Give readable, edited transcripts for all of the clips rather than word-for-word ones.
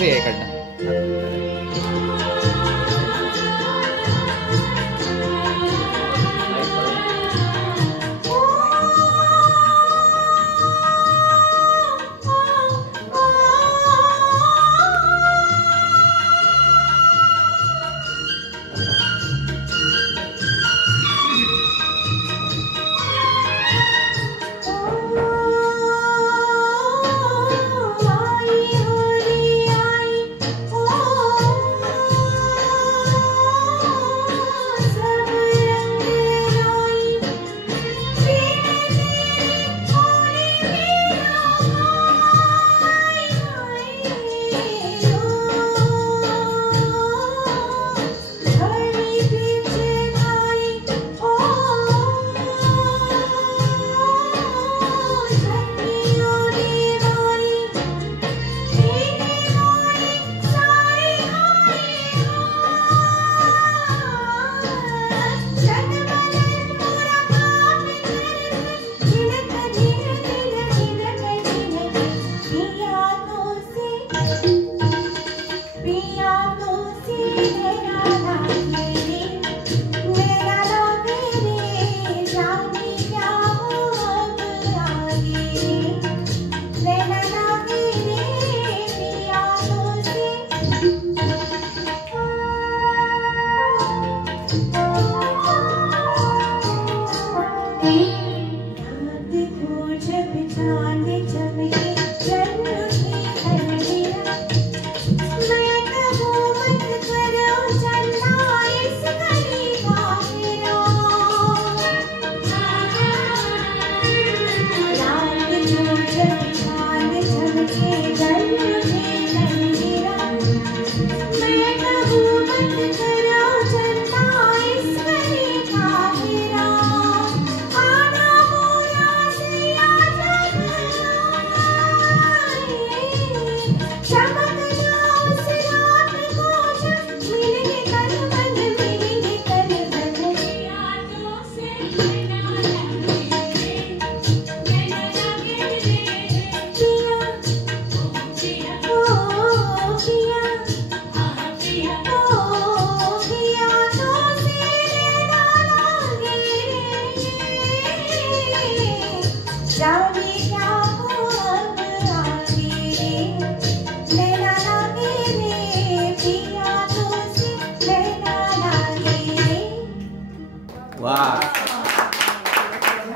असं आहे इकडनं.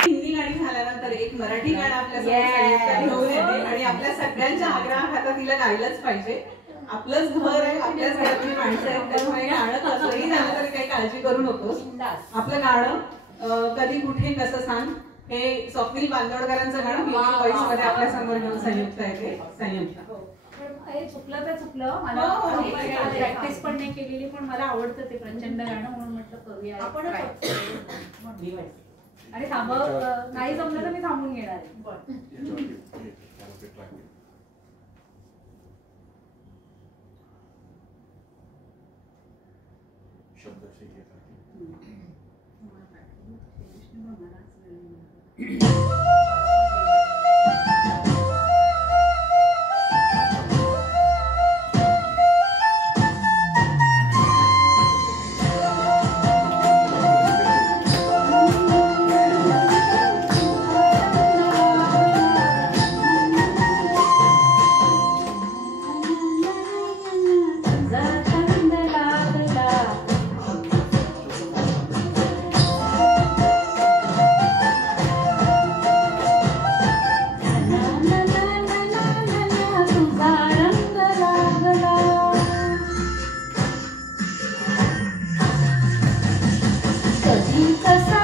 हिंदी गाणी झाल्यानंतर एक मराठी गाणं आपल्यासमोर आणि आपल्या सगळ्यांच्या आग्रहाखातर तिला गायलाच पाहिजे. आपलंच घर आहे, आपल्याच घरातली माणसं आहेत, त्यामुळे गाणं कसंही झालं तरी काही काळजी करू नकोस. आपलं गाणं कधी कुठे कसं सांग हे स्वप्नील बांदोडकरांचं गाणं व्हॉइस मध्ये आपल्या समोर घेऊन संयुक्त आहे ते. संयुक्त चुकलं तर चुकलं, मला प्रॅक्टिस पण नाही केलेली, पण मला आवडतं ते प्रचंड गाणं म्हणून म्हटलं करूया आपण. आणि नाही जमलं तर मी थांबून घेणार आहे. कधी कसा